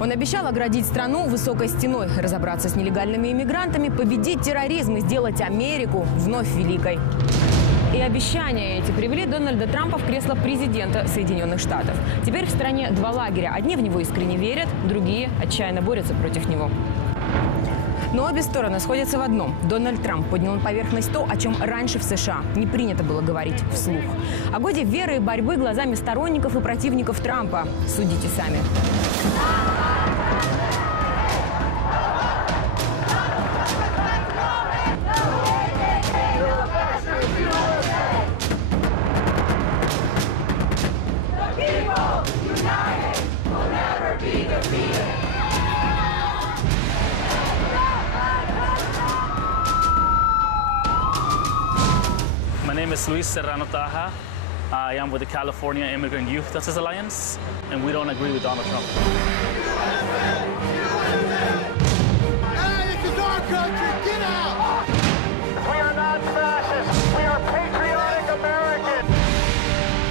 Он обещал оградить страну высокой стеной, разобраться с нелегальными иммигрантами, победить терроризм и сделать Америку вновь великой. И обещания эти привели Дональда Трампа в кресло президента Соединенных Штатов. Теперь в стране два лагеря. Одни в него искренне верят, другие отчаянно борются против него. Но обе стороны сходятся в одном. Дональд Трамп поднял на поверхность то, о чем раньше в США не принято было говорить вслух. О годе веры и борьбы глазами сторонников и противников Трампа. Судите сами. My name is Luis Serrano Taha. I am with the California Immigrant Youth Justice Alliance, and we don't agree with Donald Trump. Hey, this is our country! Get out! We are not fascists. We are patriotic Americans.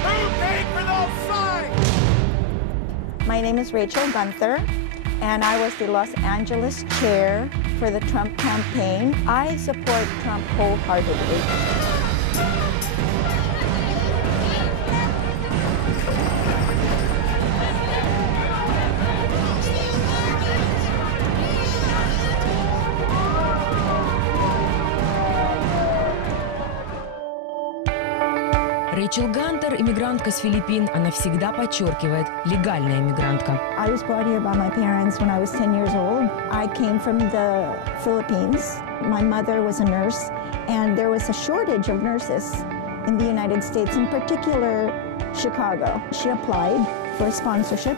Who paid for those signs? My name is Rachel Gunther, and I was the Los Angeles chair for the Trump campaign. I support Trump wholeheartedly. Рэйчел Гантер, иммигрантка с Филиппин, она всегда подчеркивает – легальная иммигрантка. I was brought here by my parents when I was 10 years old. I came from the Philippines. My mother was a nurse, and there was a shortage of nurses in the United States, in particular Chicago. She applied for a sponsorship,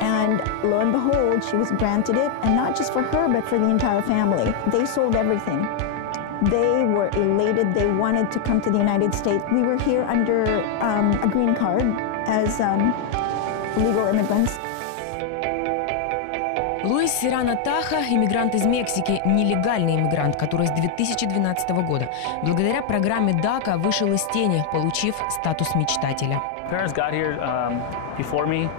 and lo and behold, she was granted it, and not just for her, but for the entire family. They sold everything. They were elated. They wanted to come to the United States. We were here under a green card as legal immigrants. Луис Серрано Таха – иммигрант из Мексики, нелегальный иммигрант, который с 2012 года благодаря программе DACA вышел из тени, получив статус мечтателя. Parents got here before me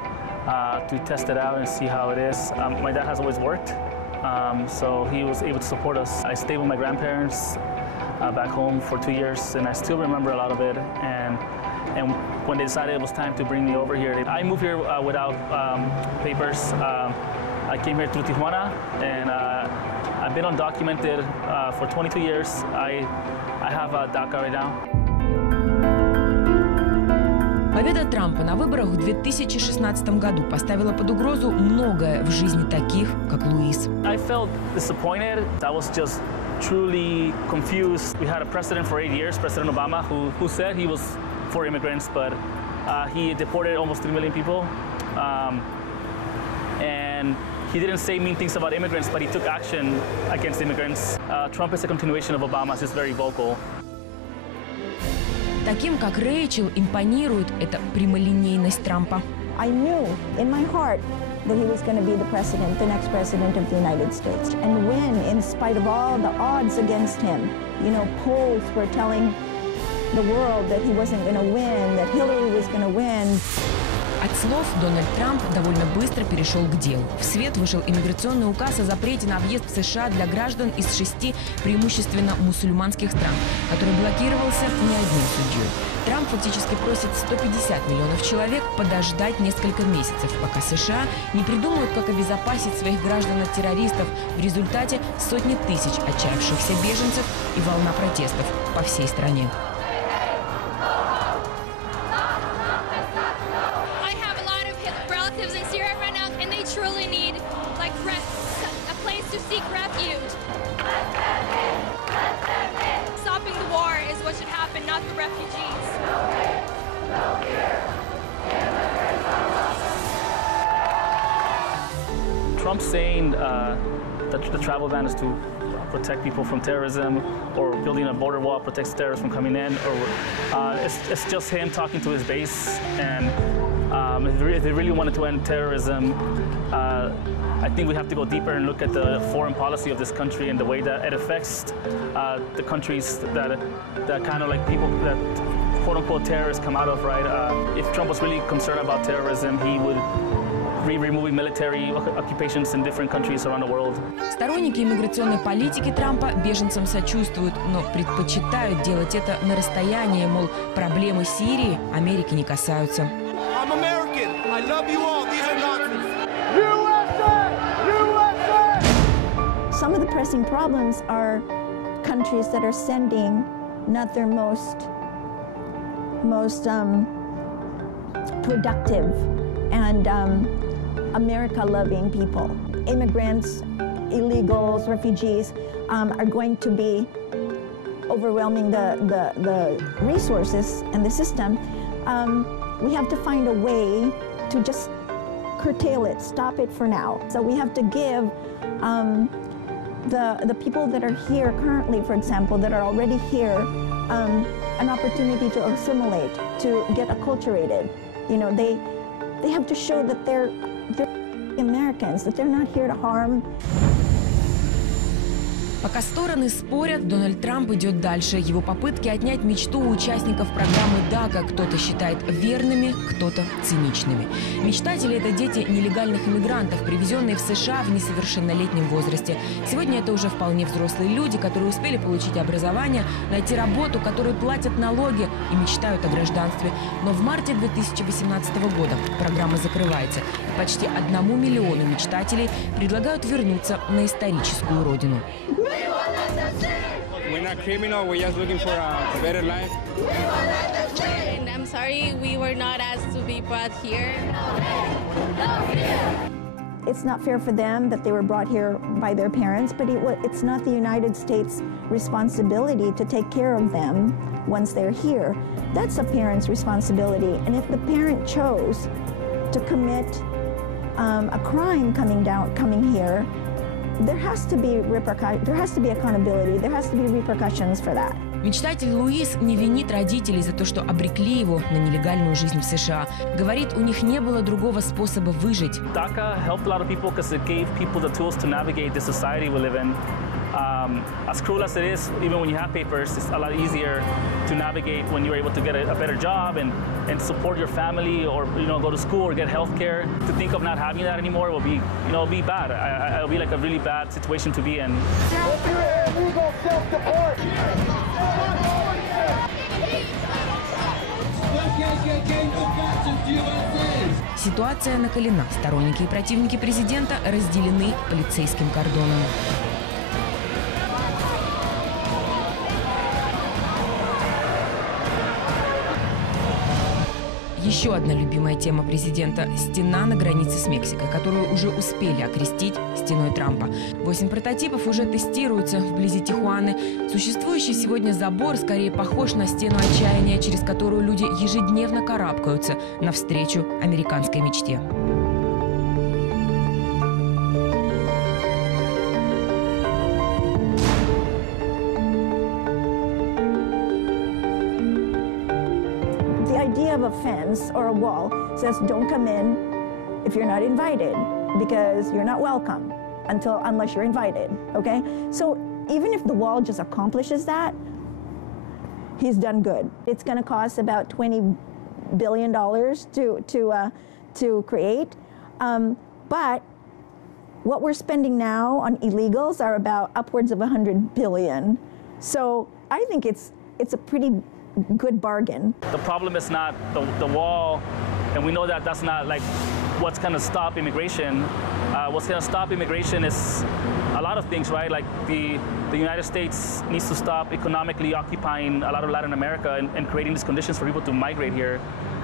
to test it out and see how it is. My dad has always worked. So he was able to support us. I stayed with my grandparents back home for 2 years, and I still remember a lot of it. And when they decided it was time to bring me over here, I moved here without papers. I came here through Tijuana, and I've been undocumented for 22 years. I have a DACA right now. Победа Трампа на выборах в 2016 году поставила под угрозу многое в жизни таких, как Луис. I felt disappointed. I was just truly confused. We had a president for 8 years, President Obama, who said he was for immigrants, but he deported almost 3 million people. And he didn't say mean things about immigrants, but he took action against immigrants. Trump is a continuation of Obama's. He's very vocal. Таким, как Рэйчел, импонирует эта прямолинейность Трампа. I knew in my heart that he was going to be the president, the next president of the United States, and win in spite of all the odds against him. You know, polls were telling the world that he wasn't going to win, that Hillary was going to win. От слов Дональд Трамп довольно быстро перешел к делу. В свет вышел иммиграционный указ о запрете на въезд в США для граждан из 6 преимущественно мусульманских стран, который блокировался не одним судьей. Трамп фактически просит 150 миллионов человек подождать несколько месяцев, пока США не придумают, как обезопасить своих граждан от террористов. В результате сотни тысяч отчаявшихся беженцев и волна протестов по всей стране. Truly need like a place to seek refuge. Stopping the war is what should happen, not the refugees. Trump saying that the travel ban is to protect people from terrorism, or building a border wall protects terrorists from coming in, or it's just him talking to his base. And if they really wanted to end terrorism, I think we have to go deeper and look at the foreign policy of this country and the way that it affects the countries that kind of like people that quote-unquote terrorists come out of, right? If Trump was really concerned about terrorism, he would removing military occupations in different countries around the world. Сторонники иммиграционной политики Трампа беженцам сочувствуют, но предпочитают делать это на расстоянии, мол, проблемы Сирии Америки не касаются. I'm American. I love you all. These are Nazis. USA! USA! Some of the pressing problems are countries that are sending not their most productive and America-loving people. Immigrants, illegals, refugees are going to be overwhelming the resources and the system. We have to find a way to just curtail it, stop it for now. So we have to give the people that are here currently, for example, that are already here, an opportunity to assimilate, to get acculturated. You know, they have to show that they're Americans, that they're not here to harm. Пока стороны спорят, Дональд Трамп идет дальше. Его попытки отнять мечту у участников программы ДАКА кто-то считает верными, кто-то циничными. Мечтатели – это дети нелегальных иммигрантов, привезенные в США в несовершеннолетнем возрасте. Сегодня это уже вполне взрослые люди, которые успели получить образование, найти работу, которые платят налоги и мечтают о гражданстве. Но в марте 2018 года программа закрывается. И почти 1 миллиону мечтателей предлагают вернуться на историческую родину. We're not criminal, we're just looking for a better life. And I'm sorry we were not asked to be brought here. It's not fair for them that they were brought here by their parents, but it's not the United States' responsibility to take care of them once they're here. That's a parent's responsibility. And if the parent chose to commit a crime coming here, there has to be accountability, there has to be repercussions for that. Мечтатель Луис не винит родителей за то, что обрекли его на нелегальную жизнь в США. Говорит, у них не было другого способа выжить. DACA helped a lot of people because it gave people the tools to navigate the society we live in. As cruel as it is, even when you have papers, it's a lot easier to navigate when you're able to get a better job and support your family, or go to school or get health care. To think of not having that anymore will be be bad. It'll be like a really bad situation to be in. Illegal self-deport. Ситуация накалена. Сторонники и противники президента разделены полицейским кордоном. Еще одна любимая тема президента – стена на границе с Мексикой, которую уже успели окрестить стеной Трампа. 8 прототипов уже тестируются вблизи Тихуаны. Существующий сегодня забор скорее похож на стену отчаяния, через которую люди ежедневно карабкаются навстречу американской мечте. Of a fence or a wall says don't come in if you're not invited, because you're not welcome unless you're invited, okay? So even if the wall just accomplishes that, he's done good. It's going to cost about $20 billion to create, but what we're spending now on illegals are about upwards of $100 billion. So I think it's a pretty good bargain. The problem is not the wall, and we know that that's not like what's going to stop immigration. What's going to stop immigration is a lot of things, right? Like the United States needs to stop economically occupying a lot of Latin America and creating these conditions for people to migrate here.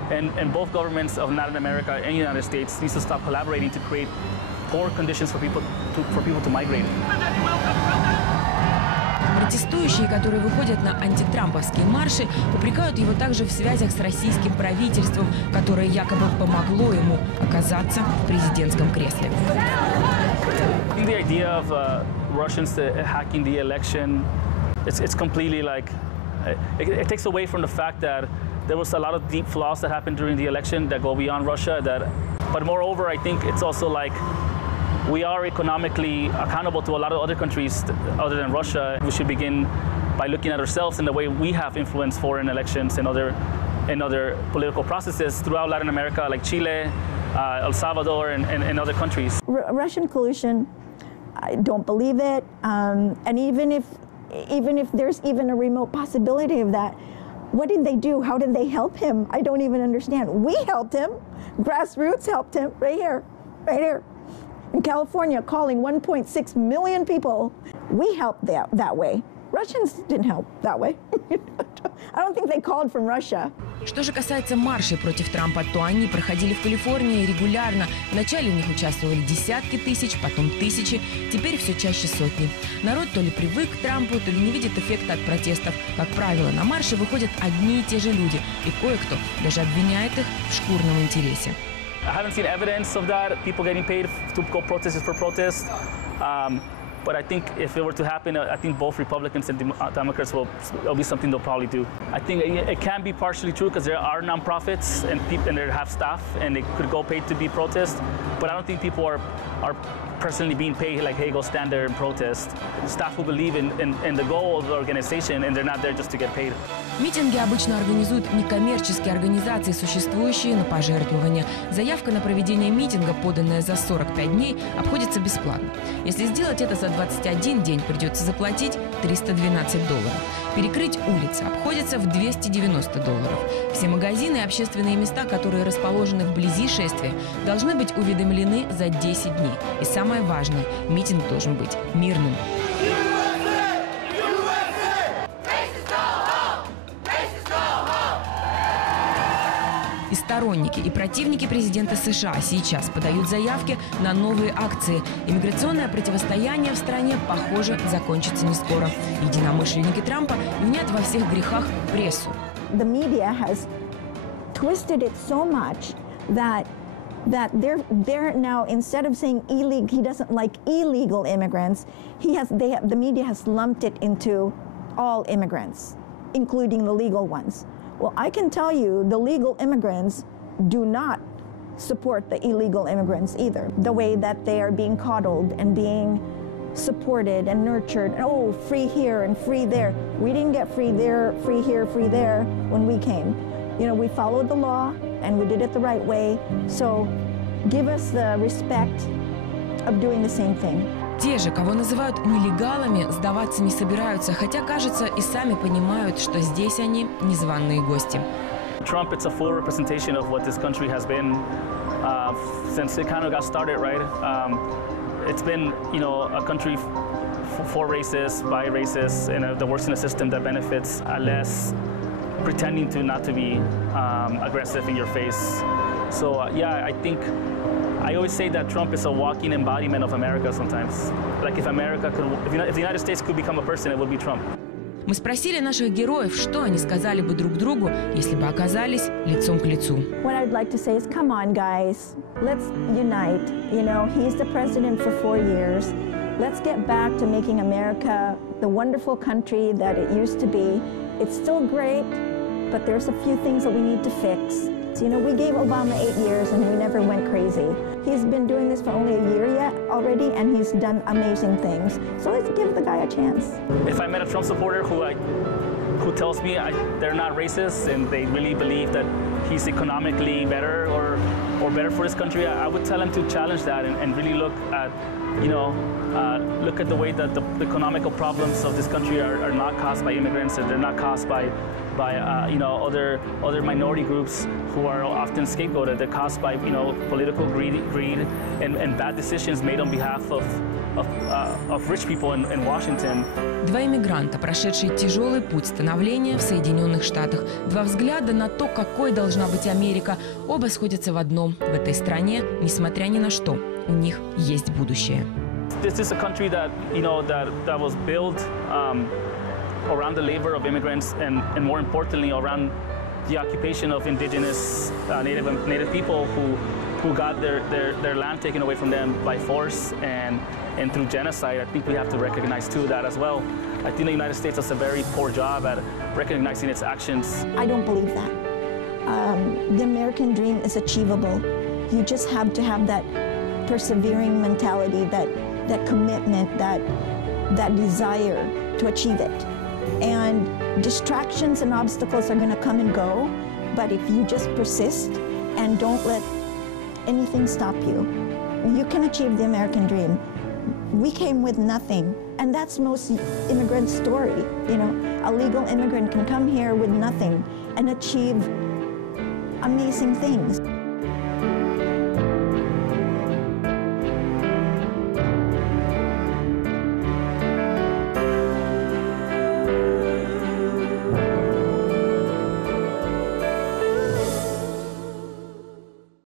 And both governments of Latin America and the United States needs to stop collaborating to create poor conditions for people to migrate. Протестующие, которые выходят на антитрамповские марши, упрекают его также в связях с российским правительством, которое якобы помогло ему оказаться в президентском кресле. The idea of Russians hacking the election, it's completely like, it takes away from the fact that there was a lot of deep flaws that happened during the election that go beyond Russia. But moreover, I think it's also like, we are economically accountable to a lot of other countries other than Russia. We should begin by looking at ourselves and the way we have influenced foreign elections and other political processes throughout Latin America, like Chile, El Salvador and other countries. Russian collusion, I don't believe it. And even if there's even a remote possibility of that, what did they do? How did they help him? I don't even understand. We helped him. Grassroots helped him right here. In California, calling 1.6 million people. We helped that way. Russians didn't help that way. I don't think they called from Russia. Что же касается маршей против Трампа, то они проходили в Калифорнии регулярно. Вначале в них участвовали десятки тысяч, потом тысячи, теперь все чаще сотни. Народ то ли привык к Трампу, то ли не видит эффекта от протестов. Как правило, на марши выходят одни и те же люди, и кое-кто даже обвиняет их в шкурном интересе. I haven't seen evidence of that, people getting paid to go protest for protest. But I think if it were to happen, I think both Republicans and Democrats it'll be something they'll probably do. I think it can be partially true because there are nonprofits and people and they have staff and they could go paid to be protest. But I don't think people are personally being paid like, hey, go stand there and protest. Staff who believe in the goal of the organization and they're not there just to get paid. Митинги обычно организуют некоммерческие организации, существующие на пожертвования. Заявка на проведение митинга, поданная за 45 дней, обходится бесплатно. Если сделать это за 21 день, придется заплатить $312. Перекрыть улицы обходится в $290. Все магазины и общественные места, которые расположены вблизи шествия, должны быть уведомлены за 10 дней. И самое важное, митинг должен быть мирным. И сторонники, и противники президента США сейчас подают заявки на новые акции. Иммиграционное противостояние в стране, похоже, закончится не скоро. Единомышленники Трампа винят во всех грехах прессу. The media has twisted it so much that they're now, instead of saying illegal, he doesn't like illegal immigrants. The media has lumped it into all immigrants, including the legal ones. Well, I can tell you the legal immigrants do not support the illegal immigrants either. The way that they are being coddled and being supported and nurtured. Oh, free here and free there. We didn't get free there, free here, free there when we came. You know, we followed the law and we did it the right way. So give us the respect of doing the same thing. Те же, кого называют нелегалами, сдаваться не собираются, хотя, кажется, и сами понимают, что здесь они незваные гости. Trump, it's a full representation of what this country has been since it kind of got started, right? It's been, you know, a country for racists, by racists, and the works in a system that benefits less, pretending to not to be aggressive in your face. So yeah, I always say that Trump is a walking embodiment of America sometimes. Like if the United States could become a person, it would be Trump. Мы спросили наших героев, что они сказали бы друг другу, если бы оказались лицом к лицу. What I'd like to say is, come on, guys, let's unite. You know, he's the president for 4 years. Let's get back to making America the wonderful country that it used to be. It's still great, but there's a few things that we need to fix. You know, we gave Obama 8 years and we never went crazy. He's been doing this for only a year yet already, and he's done amazing things. So let's give the guy a chance. If I met a Trump supporter who tells me they're not racist and they really believe that he's economically better or better for this country, I would tell him to challenge that and really look at, you know, look at the way that the economical problems of this country are not caused by immigrants, and they're not caused by you know, other minority groups who are often scapegoated. They're caused by, you know, political greed and bad decisions made on behalf of rich people in Washington. Два иммигранта, прошедшие тяжелый путь становления в Соединенных Штатах. Два взгляда на то, какой должна быть Америка. Оба сходятся в одном. В этой стране, несмотря ни на что, у них есть будущее. This is a country that, you know, that was built around the labor of immigrants and more importantly around the occupation of indigenous native people who got their land taken away from them by force and through genocide. I think we have to recognize too that as well. I think the United States does a very poor job at recognizing its actions. I don't believe that. The American dream is achievable. You just have to have that persevering mentality, that commitment, that desire to achieve it. And distractions and obstacles are going to come and go, but if you just persist and don't let anything stop you. You can achieve the American dream. We came with nothing, and that's most immigrant story. You know, a legal immigrant can come here with nothing and achieve amazing things.